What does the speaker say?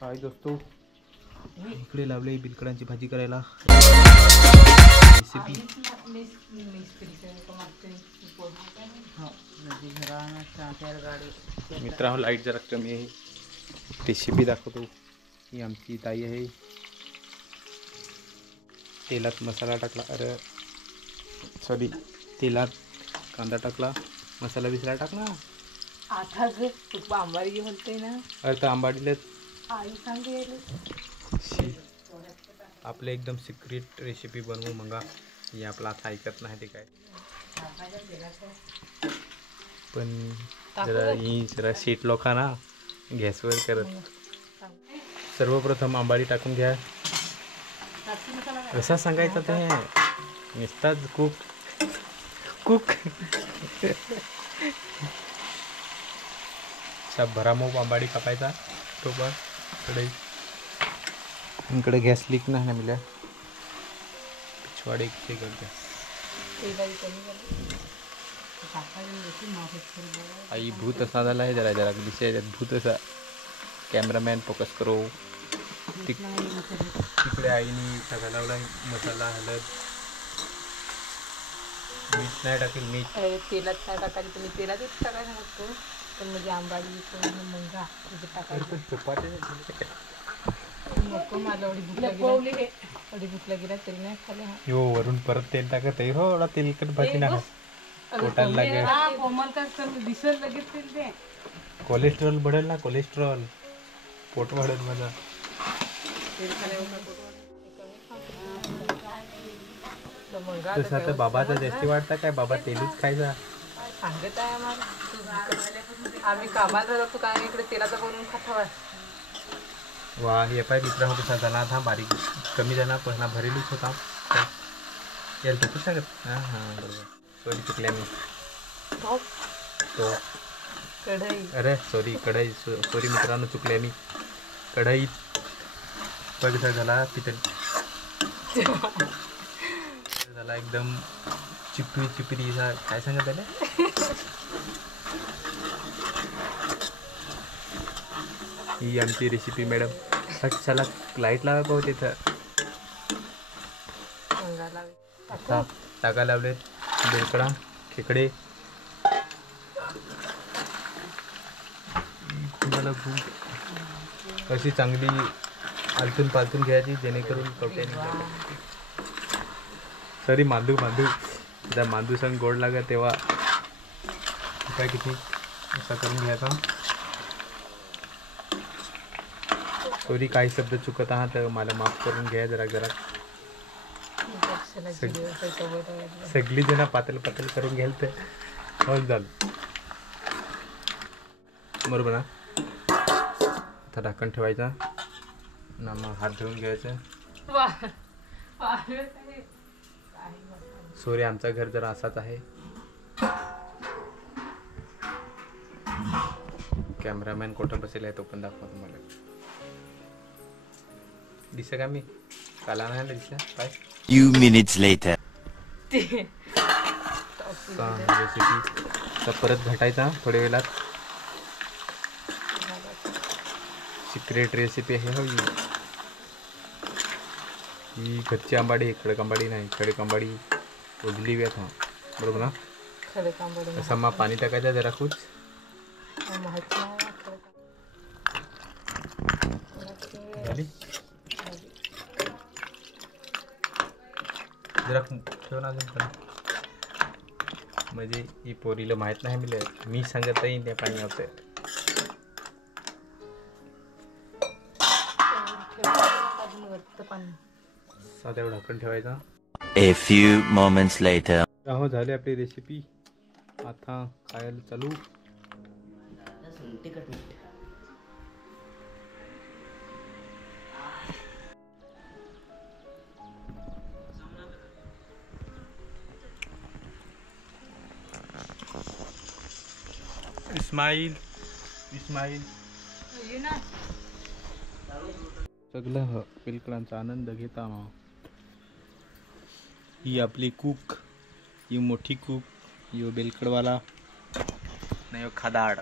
हाय दोस्तों, इकडे लावले बिलकडांची भाजी करायला. रेसिपी मित्रांनो, लाईट जरा कमी आहे. रेसिपी दाखवतो. ही आमची ताई आहे. तेलात मसाला टाकला, अरे सॉरी, तेलात कांदा टाकला, मसाला बिसला टाकला. आता तू आंबाडी म्हणते ना, अरे तर आंबाडीला आई सांगे आपलं एकदम सिक्रेट रेसिपी बनवू मंगा. हे आपला आता ऐकत नाही ते काय, पण जरा शीट लोकांना गॅसवर करत. सर्वप्रथम आंबाडी टाकून घ्या. कसा सांगायचं ते नुसताच कुक भरामोप आंबाडी कापायचा. तो पण इकडे गॅस लीक नाही ना मिळाल्या. पिछवाडे इथे गॅस आई भूत असा झाला आहे. जरा दिसायला भूत असा. कॅमेरामॅन फोकस करो. तिकडे आईने सगळा लावला मसाला, हळद, मीठ नाही टाकेल. मीठ तेलात काय टाकायचं तुम्ही, तेलातच टाकायला लागतो. पण म्हणजे आंबाडी मंगा चपाती नको, मला एवढी भूक लागली तरी नाही खाली. यो वरून परत तेल टाकत आहे. हो तेलकट भाजी ना पोटाला लागेल. दिसत लगेच ते कोलेस्ट्रॉल बढ़ेल ना, कोलेस्ट्रॉल पोट वाढेल माझा. तसं आता बाबाचा जास्ती वाटतं काय, बाबा तेलच खायचा सांगत आहे आम्हाला. आम्ही कामाला जातो काय इकडे तेलाचा बनवून खातो. वा, हे पाय मित्रांनो कसा झाला था बारीक कमी झाला, पण भरेलच होता. याला तू सांगत. हां हां बरोबर. सॉरी चुकल्या मी. तो कढई, अरे सॉरी कढई, सॉरी मित्रांनो चुकल्या मी. कढईत बघा झाला पितल झाला एकदम चिपरी काय सांगत त्याला. ही आमची रेसिपी मॅडम. चला लाईट लावा पाहू तिथं. टाका लावलेत बेलकडा, खेकडे. तुम्हाला भूक अशी चांगली आलतून पालतून घ्यायची जेणेकरून कवट्याने. सॉरी मांदू त्या मांदू संग गोड लागत तेव्हा काय किती असा करून घ्यायचा. सॉरी काही शब्द चुकत आहात तर मला माफ करून घ्या. जरा सगळी जण पातल करून घ्याल तर हो झालं बरोबर ना. आता ढाकण ठेवायचा ना, मग हात धुवून घ्यायचं. सॉरी आमचा घर जरा असाच आहे. कॅमेरामॅन कुठं बसेल आहे तो पण दाखवा तुम्हाला. दिसत का मी काला नाही दिसला काय. Few minutes later. रेसिपी परत घटायचा थोड्या वेळात. सिक्रेट रेसिपी आहे हो ही. कच्ची आंबाडी, खडक आंबाडी नाही. खडक आंबाडी उजली वेत. हां बरोबर ना. तसा मग पाणी टाकायचं जरा खूप. झाली जरा ठेव ना अजून पण, म्हणजे ही पोरीला माहीत नाही मिळत. मी सांगत नाही त्या पाणी होतं. साध्या ढाकण ठेवायचा. A few moments later. हो झाली आपली रेसिपी. आता खायला चालू. इस्माईल सगळं पिलकडांचा आनंद घेता. ही आपली कूक, ही मोठी कूक, यो बेलकडवाला नाही, खादाड.